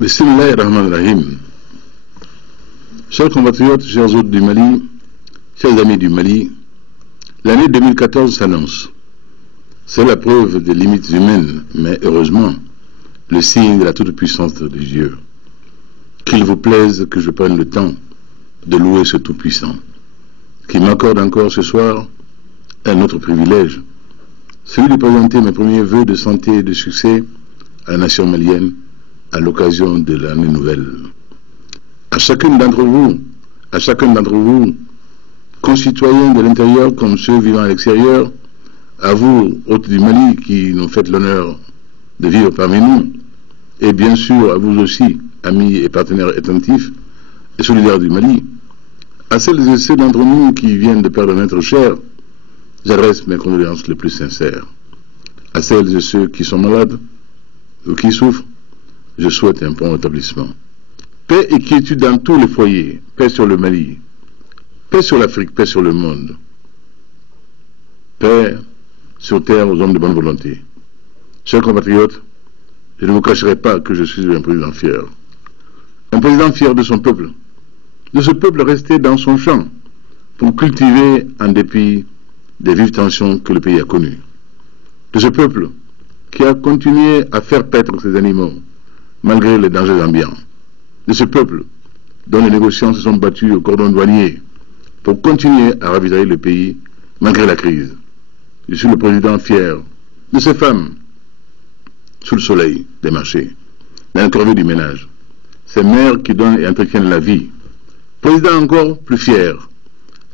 Bismillahirrahmanirrahim. Chers compatriotes, chers hôtes du Mali, chers amis du Mali, l'année 2014 s'annonce. C'est la preuve des limites humaines, mais heureusement, le signe de la toute-puissance de Dieu. Qu'il vous plaise que je prenne le temps de louer ce Tout-Puissant, qui m'accorde encore ce soir un autre privilège, celui de présenter mes premiers vœux de santé et de succès à la nation malienne à l'occasion de l'année nouvelle. À chacun d'entre vous, concitoyens de l'intérieur comme ceux vivant à l'extérieur, à vous, hôtes du Mali, qui nous faites l'honneur de vivre parmi nous, et bien sûr à vous aussi, amis et partenaires attentifs et solidaires du Mali, à celles et ceux d'entre nous qui viennent de perdre un être cher, j'adresse mes condoléances les plus sincères. À celles et ceux qui sont malades ou qui souffrent, je souhaite un bon rétablissement. Paix et quiétude dans tous les foyers, paix sur le Mali, paix sur l'Afrique, paix sur le monde, paix sur terre aux hommes de bonne volonté. Chers compatriotes, je ne vous cacherai pas que je suis un président fier. Un président fier de son peuple, de ce peuple resté dans son champ pour cultiver en dépit des vives tensions que le pays a connues. De ce peuple qui a continué à faire paître ses animaux malgré les dangers ambiants. De ce peuple dont les négociants se sont battus au cordon douanier pour continuer à ravitailler le pays malgré la crise. Je suis le président fier de ces femmes sous le soleil des marchés, dans le corvée du ménage, ces mères qui donnent et entretiennent la vie. Président encore plus fier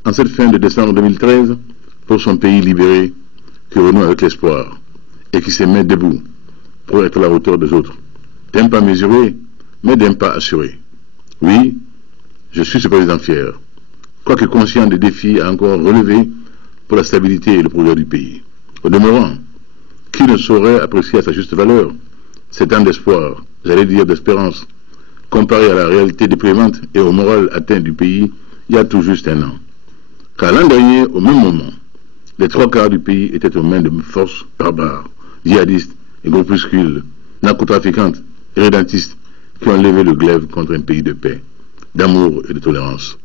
en cette fin de décembre 2013 pour son pays libéré qui renoue avec l'espoir et qui se met debout pour être à la hauteur des autres, d'un pas mesuré mais d'un pas assuré. Oui, je suis ce président fier, quoique conscient des défis à encore relever pour la stabilité et le progrès du pays. Au demeurant, qui ne saurait apprécier à sa juste valeur ces temps d'espoir, j'allais dire d'espérance, comparé à la réalité déprimante et au moral atteint du pays il y a tout juste un an. Car l'an dernier, au même moment, les 3/4 du pays étaient aux mains de forces barbares, djihadistes et groupuscules, narcotrafiquantes et rédentistes qui ont levé le glaive contre un pays de paix, d'amour et de tolérance.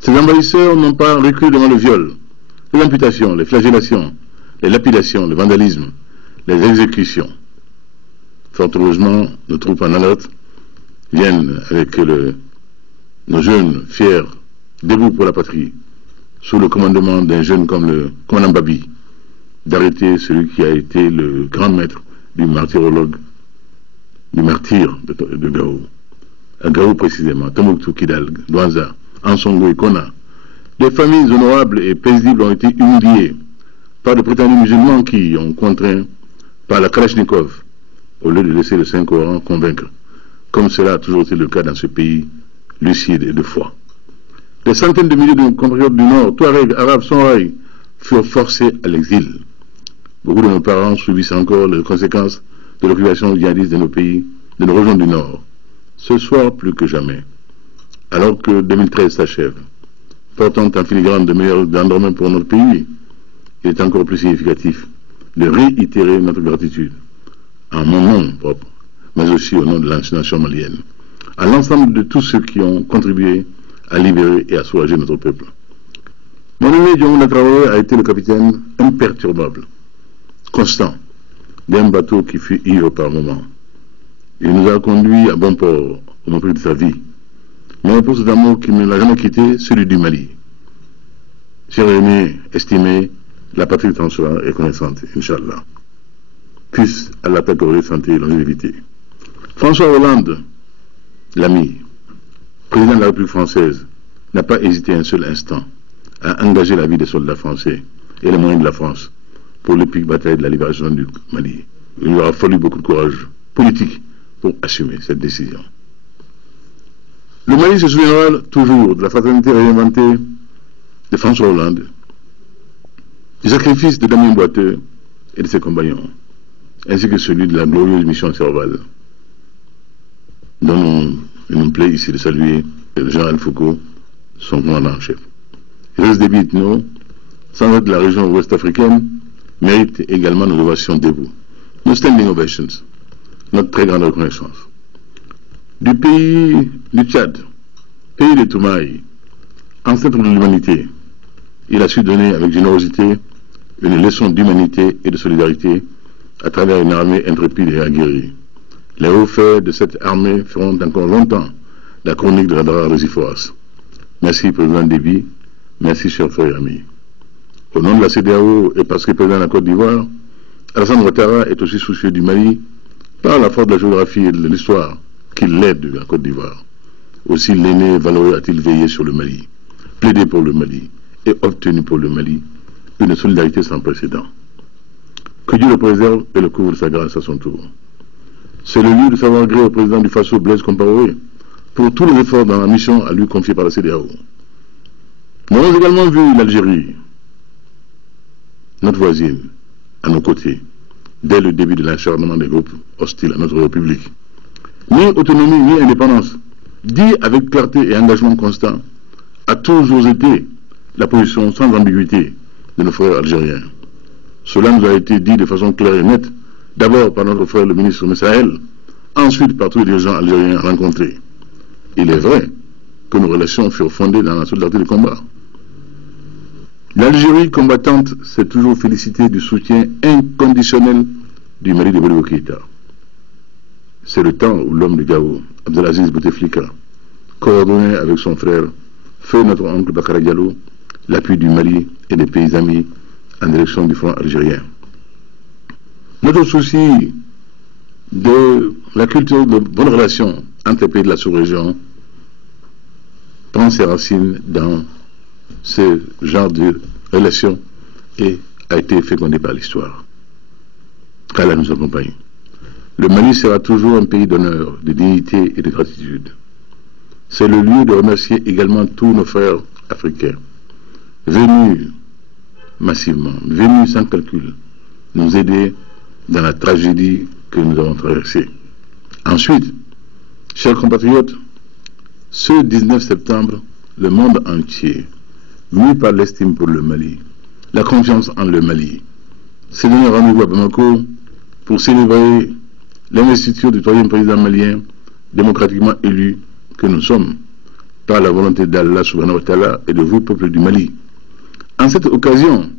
Ces envahisseurs n'ont pas reculé devant le viol, les amputations, les flagellations, les lapidations, le vandalisme, les exécutions. Fort heureusement, nos troupes en alerte viennent avec nos jeunes fiers, debout pour la patrie, sous le commandement d'un jeune comme le commandant Babi, d'arrêter celui qui a été le grand maître du martyrologue, du martyr de Gao. À Gao précisément, Tombouctou, Kidal, Douanza, Ansongo et Kona. Les familles honorables et paisibles ont été humiliées par de prétendus musulmans qui ont contraint par la Kalachnikov au lieu de laisser le Saint-Coran convaincre, comme cela a toujours été le cas dans ce pays lucide et de foi. Des centaines de milliers de compatriotes du Nord, Touaregs, Arabes, Songhai, furent forcés à l'exil. Beaucoup de nos parents subissent encore les conséquences de l'occupation djihadiste de nos pays, de nos régions du Nord. Ce soir, plus que jamais, alors que 2013 s'achève, portant en filigrane de meilleurs lendemains pour notre pays, il est encore plus significatif de réitérer notre gratitude, en mon nom propre, mais aussi au nom de la nation malienne, à l'ensemble de tous ceux qui ont contribué à libérer et à soulager notre peuple. Mon ami Diongouna Traoré a été le capitaine imperturbable, constant, d'un bateau qui fut ivre par moments. Il nous a conduits à bon port au mépris de sa vie, mais un poste d'amour qui ne l'a jamais quitté, celui du Mali. Cher aimé, estimé, la patrie t'en sera reconnaissante, Inch'Allah. Puisse Allah t'accorder santé et longévité. François Hollande, l'ami, président de la République française, n'a pas hésité un seul instant à engager la vie des soldats français et les moyens de la France pour l'épique bataille de la libération du Mali. Il lui aura fallu beaucoup de courage politique pour assumer cette décision. Le Mali se souviendra toujours de la fraternité réinventée de François Hollande, du sacrifice de Damien Boiteux et de ses compagnons, ainsi que celui de la glorieuse mission Serval, dont il nous plaît ici de saluer Jean-Al Foucault, son commandant en chef. Reste des Bitno, sans être de la région ouest africaine, mérite également nos ovations debout. Nos standing ovations. notre très grande reconnaissance. Du pays du Tchad, pays de Toumaï, ancêtre de l'humanité, il a su donner avec générosité une leçon d'humanité et de solidarité à travers une armée intrépide et aguerrie. Les hauts faits de cette armée feront encore longtemps la chronique de la Dara Rosiforas. Merci, Président Déby. Merci, chers frères et amis. Au nom de la CEDEAO et parce que président de la Côte d'Ivoire, Alassane Ouattara est aussi soucieux du Mali par la force de la géographie et de l'histoire qui l'aide de la Côte d'Ivoire. Aussi l'aîné valeureux a-t-il veillé sur le Mali, plaidé pour le Mali et obtenu pour le Mali une solidarité sans précédent. Que Dieu le préserve et le couvre de sa grâce à son tour. C'est le lieu de savoir gré au président du Faso, Blaise Compaoré, pour tous les efforts dans la mission à lui confiée par la CEDEAO. Nous avons également vu l'Algérie, notre voisine, à nos côtés, dès le début de l'acharnement des groupes hostiles à notre République. Ni autonomie, ni indépendance, dit avec clarté et engagement constant, a toujours été la position sans ambiguïté de nos frères algériens. Cela nous a été dit de façon claire et nette, d'abord par notre frère le ministre Messaël, ensuite par tous les dirigeants algériens rencontrés. Il est vrai que nos relations furent fondées dans la solidarité de combat. L'Algérie combattante s'est toujours félicitée du soutien inconditionnel du Mali de Modibo Keïta. C'est le temps où l'homme de Gao, Abdelaziz Bouteflika, coordonné avec son frère, feu notre oncle Bakara Diallo, l'appui du Mali et des pays amis en direction du front algérien. Notre souci de la culture de bonnes relations entre les pays de la sous-région prend ses racines dans ce genre de relations et a été fécondé par l'histoire. Qu'Allah nous accompagne. Le Mali sera toujours un pays d'honneur, de dignité et de gratitude. C'est le lieu de remercier également tous nos frères africains, venus massivement, venus sans calcul, nous aider dans la tragédie que nous avons traversée. Ensuite, chers compatriotes, ce 19 septembre, le monde entier, mû par l'estime pour le Mali, la confiance en le Mali, s'est donné rendez-vous à Bamako pour célébrer l'investiture du troisième président malien démocratiquement élu que nous sommes par la volonté d'Allah subhanahu wa ta'ala et de vous, peuple du Mali. En cette occasion,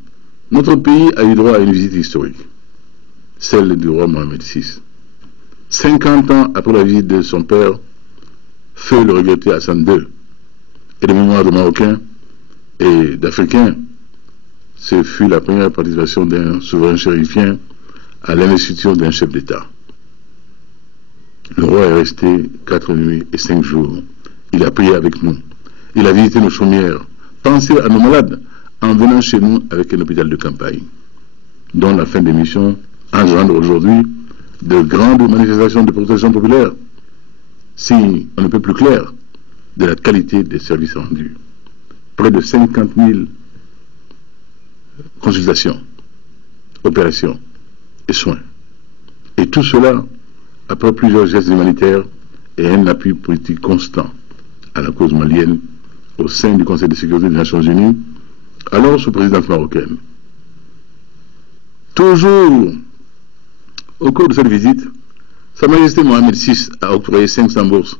notre pays a eu droit à une visite historique, celle du roi Mohamed VI. 50 ans après la visite de son père, feu le regretté Hassan II, et de mémoire de Marocains et d'Africains, ce fut la première participation d'un souverain chérifien à l'investiture d'un chef d'État. Le roi est resté 4 nuits et 5 jours. Il a prié avec nous. Il a visité nos chaumières, pensé à nos malades en venant chez nous avec un hôpital de campagne, dont la fin des missions engendre aujourd'hui de grandes manifestations de protection populaire, si on ne peut plus clair, de la qualité des services rendus. Près de 50 000 consultations, opérations et soins. Et tout cela après plusieurs gestes humanitaires et un appui politique constant à la cause malienne au sein du Conseil de sécurité des Nations Unies, alors sous présidence marocaine. Toujours au cours de cette visite, Sa Majesté Mohamed VI a octroyé 500 bourses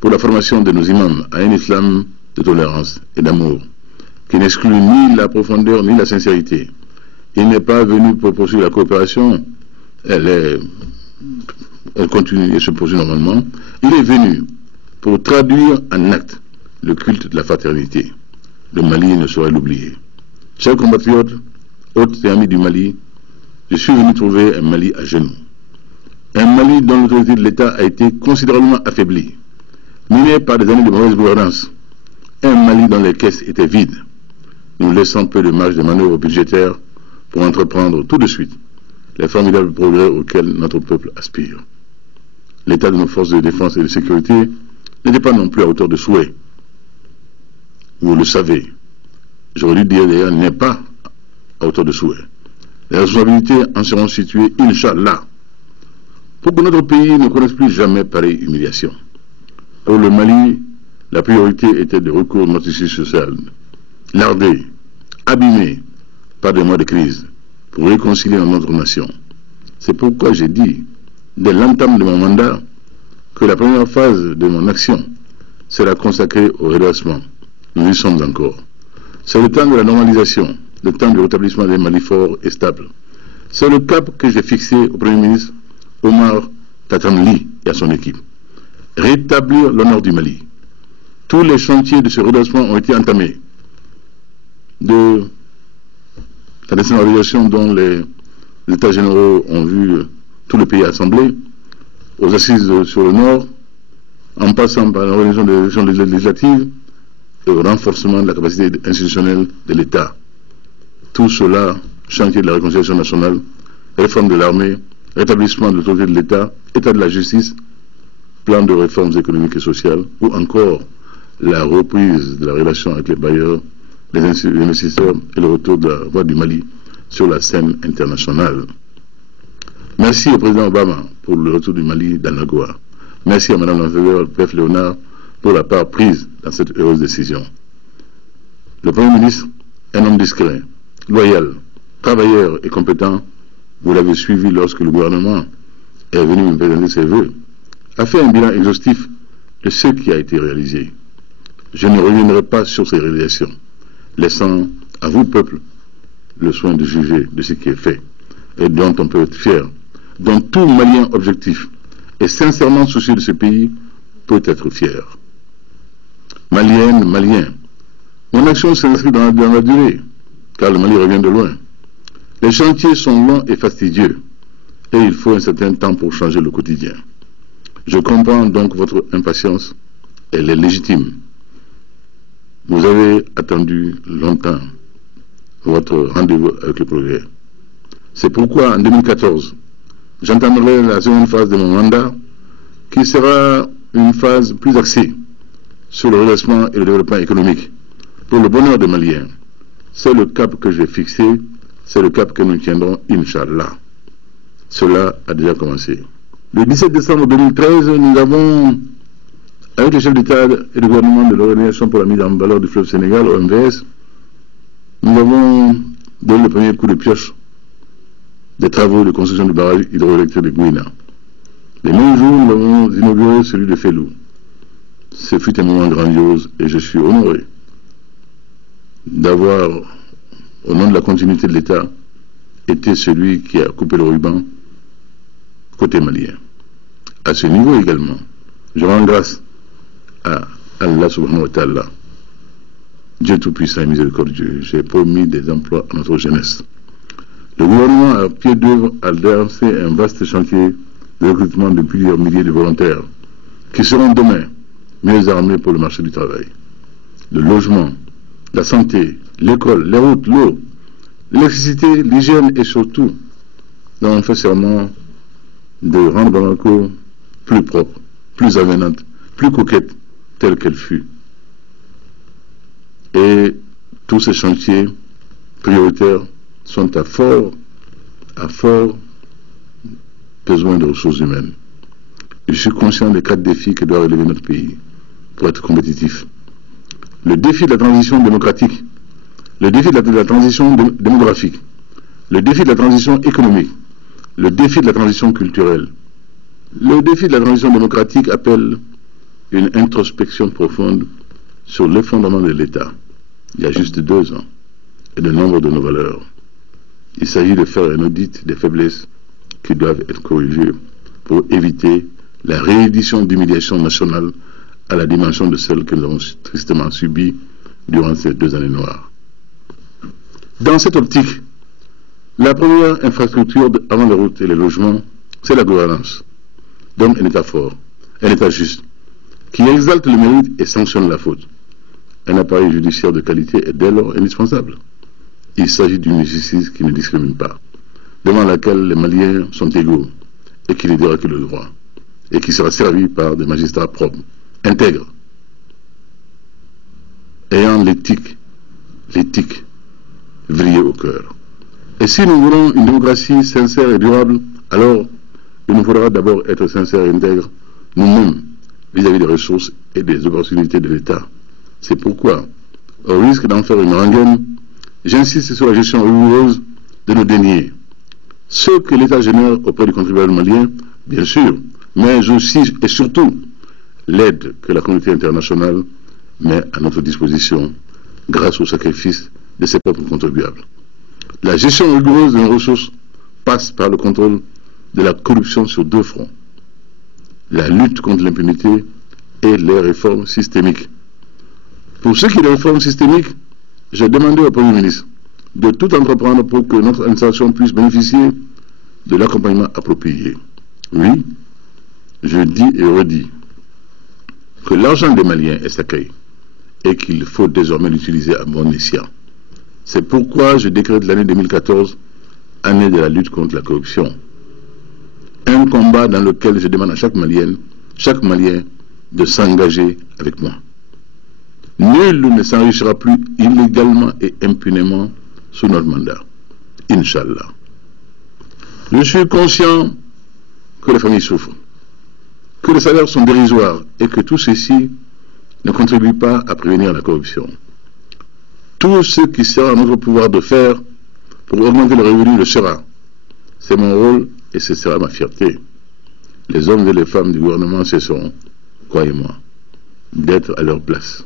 pour la formation de nos imams à un islam de tolérance et d'amour, qui n'exclut ni la profondeur ni la sincérité. Il n'est pas venu pour poursuivre la coopération, elle continue et se poursuit normalement. Il est venu pour traduire en acte le culte de la fraternité. Le Mali ne saurait l'oublier. Chers compatriotes, hôtes et amis du Mali, je suis venu trouver un Mali à genoux. Un Mali dont l'autorité de l'État a été considérablement affaiblie, miné par des années de mauvaise gouvernance. Un Mali dont les caisses étaient vides, nous laissant peu de marge de manœuvre budgétaire pour entreprendre tout de suite les formidables progrès auxquels notre peuple aspire. L'état de nos forces de défense et de sécurité n'était pas non plus à hauteur de souhait. Vous le savez, j'aurais dû dire d'ailleurs, n'est pas à hauteur de souhait. Les responsabilités en seront situées, Inch'Allah, pour que notre pays ne connaisse plus jamais pareille humiliation. Pour le Mali, la priorité était de recours de notre tissu social, lardé, abîmé par des mois de crise, pour réconcilier notre nation. C'est pourquoi j'ai dit, dès l'entame de mon mandat que la première phase de mon action sera consacrée au redressement. Nous y sommes encore. C'est le temps de la normalisation, le temps du rétablissement des Mali forts et stables. C'est le cap que j'ai fixé au Premier ministre Omar Tatamli et à son équipe. Rétablir l'honneur du Mali. Tous les chantiers de ce redressement ont été entamés. De la décentralisation dont les États généraux ont vu tout le pays assemblé, aux assises sur le Nord, en passant par l'organisation des élections législatives et au renforcement de la capacité institutionnelle de l'État. Tout cela, chantier de la réconciliation nationale, réforme de l'armée, rétablissement de l'autorité de l'État, état de la justice, plan de réformes économiques et sociales, ou encore la reprise de la relation avec les bailleurs, les investisseurs et le retour de la voix du Mali sur la scène internationale. Merci au président Obama pour le retour du Mali dans l'AGOA. Merci à Mme l'ambassadeur P.F. Léonard pour la part prise dans cette heureuse décision. Le Premier ministre, un homme discret, loyal, travailleur et compétent, vous l'avez suivi lorsque le gouvernement est venu me présenter ses vœux, a fait un bilan exhaustif de ce qui a été réalisé. Je ne reviendrai pas sur ces réalisations, laissant à vous, peuple, le soin de juger de ce qui est fait et dont on peut être fier, dont tout Malien objectif et sincèrement soucieux de ce pays peut être fier. Malienne, Malien, mon action s'inscrit dans la durée, car le Mali revient de loin. Les chantiers sont longs et fastidieux, et il faut un certain temps pour changer le quotidien. Je comprends donc votre impatience, elle est légitime. Vous avez attendu longtemps votre rendez-vous avec le progrès. C'est pourquoi en 2014, j'entamerai la seconde phase de mon mandat, qui sera une phase plus axée sur le redressement et le développement économique, pour le bonheur des Maliens. C'est le cap que j'ai fixé, c'est le cap que nous tiendrons, Inch'Allah. Cela a déjà commencé. Le 17 décembre 2013, nous avons, avec le chef d'État et le gouvernement de l'Organisation pour la mise en valeur du fleuve Sénégal, OMVS, nous avons donné le premier coup de pioche des travaux de construction du barrage hydroélectrique de Gouina. Les mêmes jours, nous avons inauguré celui de Fellou. Ce fut un moment grandiose et je suis honoré d'avoir, au nom de la continuité de l'État, été celui qui a coupé le ruban côté malien. À ce niveau également, je rends grâce à Allah subhanahu wa ta'ala, Dieu tout-puissant et miséricordieux. J'ai promis des emplois à notre jeunesse. Le gouvernement, à pied d'œuvre, a lancé un vaste chantier de recrutement de plusieurs milliers de volontaires qui seront demain mieux armés pour le marché du travail. Le logement, la santé, l'école, les routes, l'eau, l'électricité, l'hygiène et surtout, nous avons fait serment de rendre Bamako plus propre, plus avenante, plus coquette, telle qu'elle fut. Et tous ces chantiers prioritaires sont à fort besoin de ressources humaines. Je suis conscient des 4 défis que doit relever notre pays pour être compétitif. Le défi de la transition démocratique, le défi de la transition démographique, le défi de la transition économique, le défi de la transition culturelle. Le défi de la transition démocratique appelle une introspection profonde sur l'effondrement de l'État, il y a juste 2 ans, et le nombre de nos valeurs. Il s'agit de faire un audit des faiblesses qui doivent être corrigées pour éviter la réédition d'humiliation nationale à la dimension de celle que nous avons tristement subie durant ces 2 années noires. Dans cette optique, la première infrastructure avant les routes et les logements, c'est la gouvernance. Donc un État fort, un État juste, qui exalte le mérite et sanctionne la faute. Un appareil judiciaire de qualité est dès lors indispensable. Il s'agit d'une justice qui ne discrimine pas, devant laquelle les Maliens sont égaux et qui ne dira que le droit, et qui sera servie par des magistrats propres, intègres, ayant l'éthique vrillée au cœur. Et si nous voulons une démocratie sincère et durable, alors il nous faudra d'abord être sincères et intègres nous-mêmes vis-à-vis des ressources et des opportunités de l'État. C'est pourquoi, au risque d'en faire une rengaine, j'insiste sur la gestion rigoureuse de nos deniers. Ce que l'État génère auprès du contribuable malien bien sûr, mais aussi et surtout l'aide que la communauté internationale met à notre disposition grâce au sacrifice de ses propres contribuables. La gestion rigoureuse de nos ressources passe par le contrôle de la corruption sur deux fronts: la lutte contre l'impunité et les réformes systémiques. Pour ce qui est des réformes systémiques, j'ai demandé au Premier ministre de tout entreprendre pour que notre administration puisse bénéficier de l'accompagnement approprié. Oui, je dis et redis que l'argent des Maliens est sacré et qu'il faut désormais l'utiliser à bon escient. C'est pourquoi je décrète l'année 2014 année de la lutte contre la corruption. Un combat dans lequel je demande à chaque Malien de s'engager avec moi. Nul ne s'enrichira plus illégalement et impunément sous notre mandat. Inch'Allah. Je suis conscient que les familles souffrent, que les salaires sont dérisoires et que tout ceci ne contribue pas à prévenir la corruption. Tout ce qui sera à notre pouvoir de faire pour augmenter le revenu le sera. C'est mon rôle et ce sera ma fierté. Les hommes et les femmes du gouvernement cesseront, croyez-moi, d'être à leur place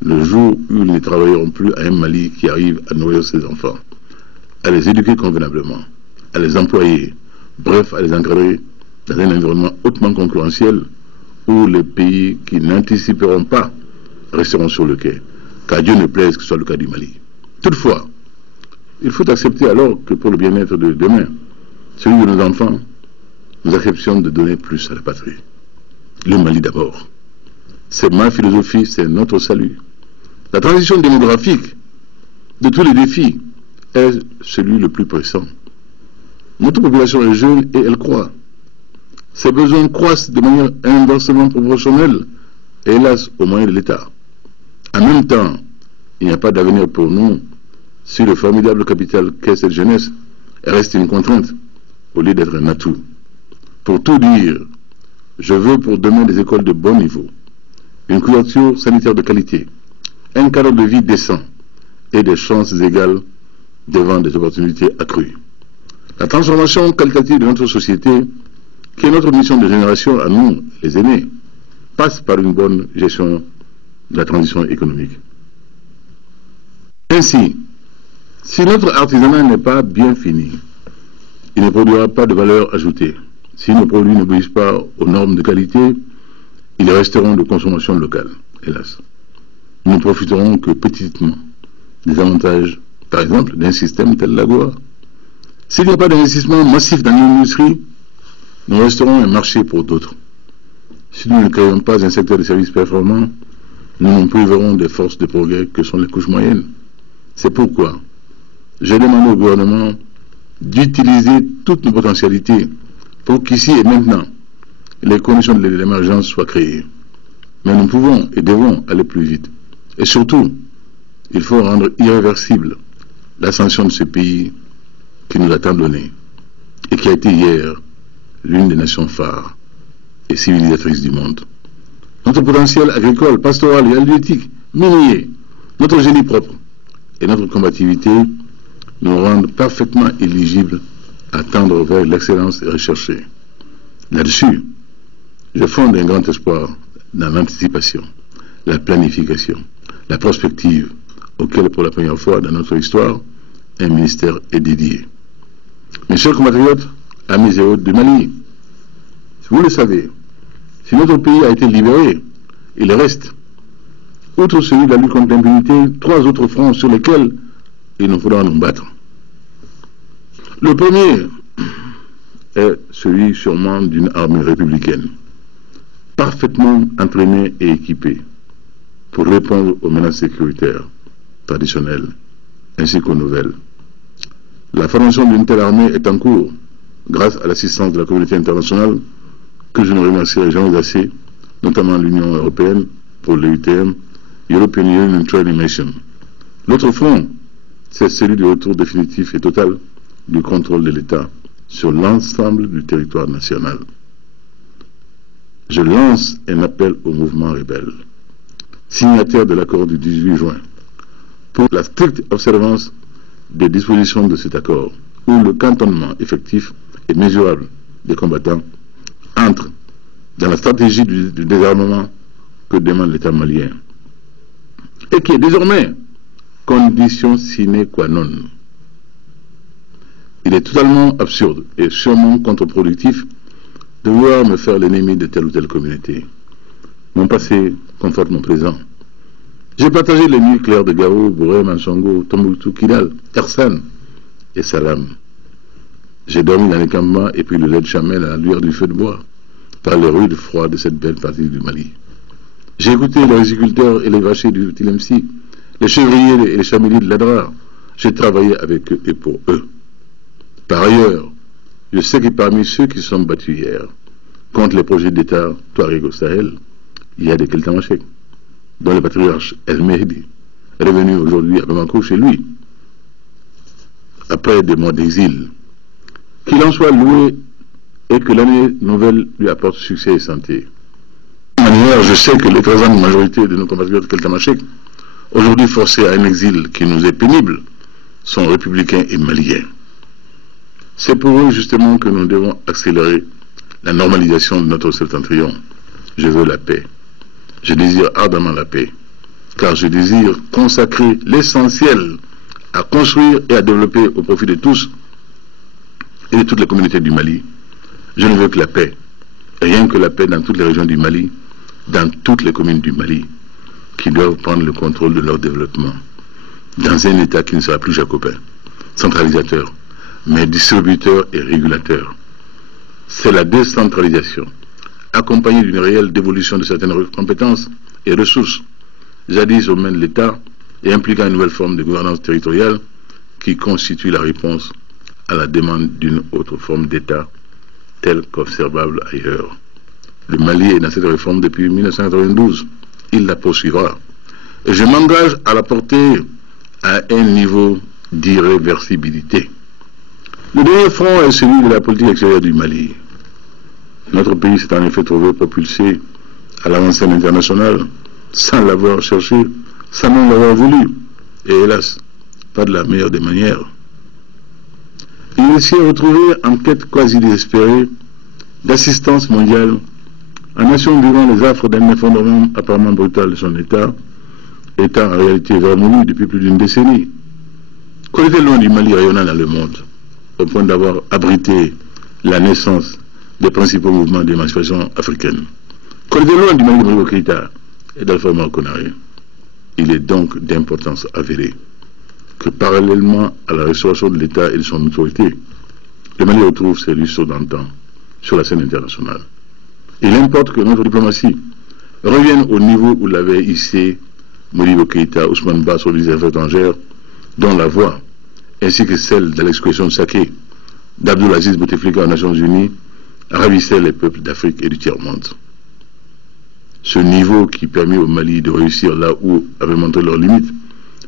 le jour où ils ne travailleront plus à un Mali qui arrive à nourrir ses enfants, à les éduquer convenablement, à les employer, bref, à les encadrer dans un environnement hautement concurrentiel où les pays qui n'anticiperont pas resteront sur le quai, car Dieu ne plaise que ce soit le cas du Mali. Toutefois, il faut accepter alors que pour le bien-être de demain, celui de nos enfants, nous acceptions de donner plus à la patrie. Le Mali d'abord. C'est ma philosophie, c'est notre salut. La transition démographique de tous les défis est celui le plus pressant. Notre population est jeune et elle croît. Ses besoins croissent de manière inversement proportionnelle, hélas, aux moyens de l'État. En même temps, il n'y a pas d'avenir pour nous si le formidable capital qu'est cette jeunesse reste une contrainte au lieu d'être un atout. Pour tout dire, je veux pour demain des écoles de bon niveau, une couverture sanitaire de qualité, un cadre de vie décent et des chances égales devant des opportunités accrues. La transformation qualitative de notre société, qui est notre mission de génération à nous, les aînés, passe par une bonne gestion de la transition économique. Ainsi, si notre artisanat n'est pas bien fini, il ne produira pas de valeur ajoutée. Si nos produits n'obéissent pas aux normes de qualité, ils resteront de consommation locale, hélas. Nous ne profiterons que petitement des avantages, par exemple, d'un système tel l'AGOA. S'il n'y a pas d'investissement massif dans l'industrie, nous resterons un marché pour d'autres. Si nous ne créons pas un secteur de services performant, nous nous priverons des forces de progrès que sont les couches moyennes. C'est pourquoi j'ai demandé au gouvernement d'utiliser toutes nos potentialités pour qu'ici et maintenant, les conditions de l'émergence soient créées. Mais nous pouvons et devons aller plus vite. Et surtout, il faut rendre irréversible l'ascension de ce pays qui nous a tant donné et qui a été hier l'une des nations phares et civilisatrices du monde. Notre potentiel agricole, pastoral et halieutique, minier, notre génie propre et notre combativité nous rendent parfaitement éligibles à tendre vers l'excellence recherchée. Là-dessus, je fonde un grand espoir dans l'anticipation, la planification, la prospective, auquel pour la première fois dans notre histoire, un ministère est dédié. Mes chers compatriotes, amis et hôtes du Mali, vous le savez, si notre pays a été libéré, il reste, outre celui de la lutte contre l'impunité, 3 autres fronts sur lesquels il nous faudra nous battre. Le premier est celui sûrement d'une armée républicaine, parfaitement entraînée et équipée pour répondre aux menaces sécuritaires traditionnelles ainsi qu'aux nouvelles. La formation d'une telle armée est en cours grâce à l'assistance de la communauté internationale que je ne remercierai jamais assez, notamment l'Union européenne pour l'EUTM, European Union Training Mission. L'autre front, c'est celui du retour définitif et total du contrôle de l'État sur l'ensemble du territoire national. Je lance un appel au mouvement rebelle, signataire de l'accord du 18 juin, pour la stricte observance des dispositions de cet accord, où le cantonnement effectif et mesurable des combattants entre dans la stratégie du désarmement que demande l'État malien et qui est désormais condition sine qua non. Il est totalement absurde et sûrement contre-productif de vouloir me faire l'ennemi de telle ou telle communauté. Mon passé conforte mon présent. J'ai partagé les nuits claires de Gao, Bouré, Mansongo, Tombouctou, Kidal, Ersan et Salam. J'ai dormi dans les campements et pris le lait de chamel à la lueur du feu de bois, par les rues de froid de cette belle partie du Mali. J'ai écouté les agriculteurs et les vachers du Tilemsi, les chevriers et les chameliers de l'Adrar. J'ai travaillé avec eux et pour eux. Par ailleurs, je sais que parmi ceux qui se sont battus hier contre les projets d'État Touareg au Sahel, il y a des Keltamachek, dont le patriarche El Mehdi, revenu aujourd'hui à Bamako chez lui, après des mois d'exil. Qu'il en soit loué et que l'année nouvelle lui apporte succès et santé. De toute manière, je sais que l'écrasante majorité de nos compatriotes Keltamachek, aujourd'hui forcés à un exil qui nous est pénible, sont républicains et maliens. C'est pour eux justement que nous devons accélérer la normalisation de notre septentrion. Je veux la paix. Je désire ardemment la paix, car je désire consacrer l'essentiel à construire et à développer au profit de tous et de toutes les communautés du Mali. Je ne veux que la paix, rien que la paix dans toutes les régions du Mali, dans toutes les communes du Mali, qui doivent prendre le contrôle de leur développement, dans un État qui ne sera plus jacobin, centralisateur, mais distributeur et régulateur. C'est la décentralisation, accompagnée d'une réelle dévolution de certaines compétences et ressources, jadis aux mains de l'État, et impliquant une nouvelle forme de gouvernance territoriale qui constitue la réponse à la demande d'une autre forme d'État, telle qu'observable ailleurs. Le Mali est dans cette réforme depuis 1992. Il la poursuivra. Et je m'engage à la porter à un niveau d'irréversibilité. Le dernier front est celui de la politique extérieure du Mali. Notre pays s'est en effet trouvé propulsé à l'avant-scène internationale sans l'avoir cherché, sans même l'avoir voulu. Et hélas, pas de la meilleure des manières. Il s'y est retrouvé en quête quasi désespérée d'assistance mondiale en assurant les affres d'un effondrement apparemment brutal de son État, étant en réalité vermoulu depuis plus d'une décennie. Qu'on était loin du Mali rayonnant dans le monde, au point d'avoir abrité la naissance des principaux mouvements d'émancipation africaine. Qu'on était loin du Mali de Modibo Keïta et d'Alpha Oumar Konaré. Il est donc d'importance avérée que parallèlement à la restauration de l'État et de son autorité, le Mali retrouve ses lustres d'antan sur la scène internationale. Il importe que notre diplomatie revienne au niveau où l'avait hissé Modibo Keïta, Ousmane Ba sur les affaires étrangères, dont la voix, ainsi que celle d'Alex Kwesson Saké, d'Abdoulaziz Bouteflika aux Nations Unies, ravissait les peuples d'Afrique et du tiers-monde. Ce niveau qui permet au Mali de réussir là où avaient montré leurs limites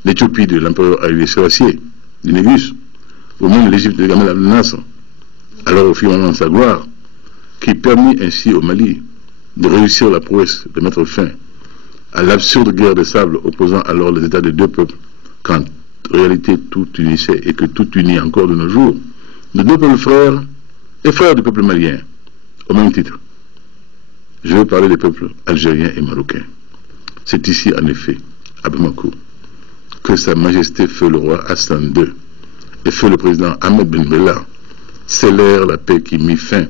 l'Éthiopie de l'empereur Haïlé Sélassié, du Négus, ou même l'Égypte de Gamal Abdel Nasser, alors au firmament de sa gloire, qui permit ainsi au Mali de réussir la prouesse de mettre fin à l'absurde guerre de sable opposant alors les États de deux peuples, quand en réalité tout unissait et que tout unit encore de nos jours, de deux peuples frères et frères du peuple malien, au même titre. Je veux parler des peuples algériens et marocains. C'est ici, en effet, à Bamako, que Sa Majesté Feu le Roi Hassan II et Feu le Président Ahmed Ben Bella scellèrent la paix qui mit fin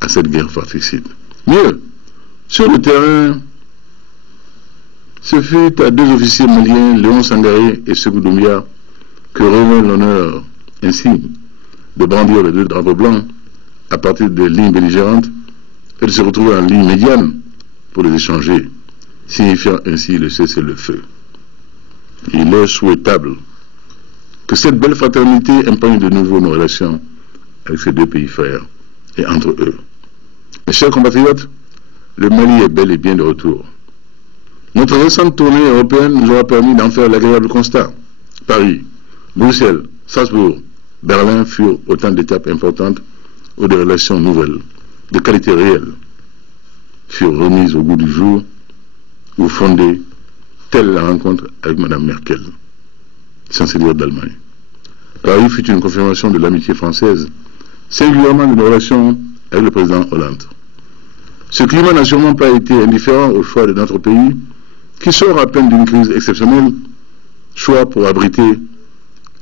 à cette guerre fratricide. Mieux, sur le terrain, ce fut à deux officiers maliens, Léon Sangaré et Sékou Doumbia, que revint l'honneur ainsi de brandir les deux drapeaux blancs à partir des lignes belligérantes et de se retrouver en ligne médiane pour les échanger, signifiant ainsi le cessez-le-feu. Il est souhaitable que cette belle fraternité imprègne de nouveau nos relations avec ces deux pays frères et entre eux. Mes chers compatriotes, le Mali est bel et bien de retour. Notre récente tournée européenne nous aura permis d'en faire l'agréable constat. Paris, Bruxelles, Strasbourg, Berlin furent autant d'étapes importantes où des relations nouvelles, de qualité réelle, furent remises au goût du jour ou fondées, telle la rencontre avec Mme Merkel, chancelière d'Allemagne. Paris fut une confirmation de l'amitié française, singulièrement de nos relations avec le président Hollande. Ce climat n'a sûrement pas été indifférent au choix de notre pays, qui sort à peine d'une crise exceptionnelle, choix pour abriter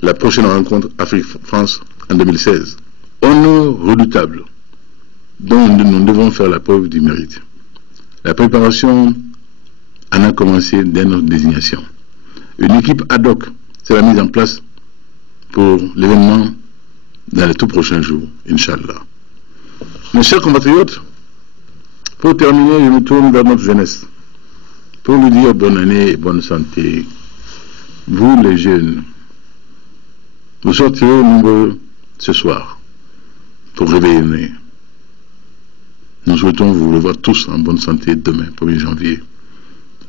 la prochaine rencontre Afrique-France en 2016. Honneur redoutable, dont nous devons faire la preuve du mérite. La préparation en a commencé dès notre désignation. Une équipe ad hoc sera mise en place pour l'événement dans les tout prochains jours, Inch'Allah. Mes chers compatriotes, pour terminer, je me tourne vers notre jeunesse pour lui dire bonne année et bonne santé. Vous les jeunes, vous sortirez nombreux ce soir pour réveiller. Nous souhaitons vous revoir tous en bonne santé demain, 1er janvier.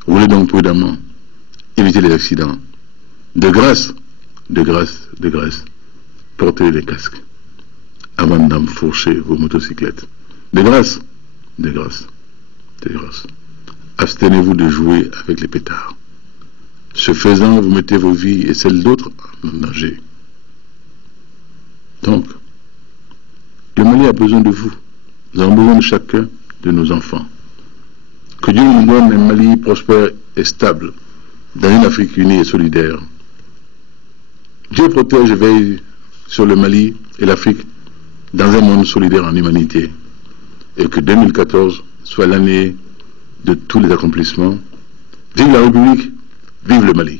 Roulez donc prudemment, évitez les accidents. De grâce, portez les casques avant d'enfourcher vos motocyclettes. De grâce, abstenez-vous de jouer avec les pétards. Ce faisant, vous mettez vos vies et celles d'autres en danger. Donc, le Mali a besoin de vous. Nous avons besoin de chacun de nos enfants. Que Dieu nous donne un Mali prospère et stable, dans une Afrique unie et solidaire. Dieu protège et veille sur le Mali et l'Afrique dans un monde solidaire en humanité. Et que 2014 soit l'année de tous les accomplissements. Vive la République, vive le Mali.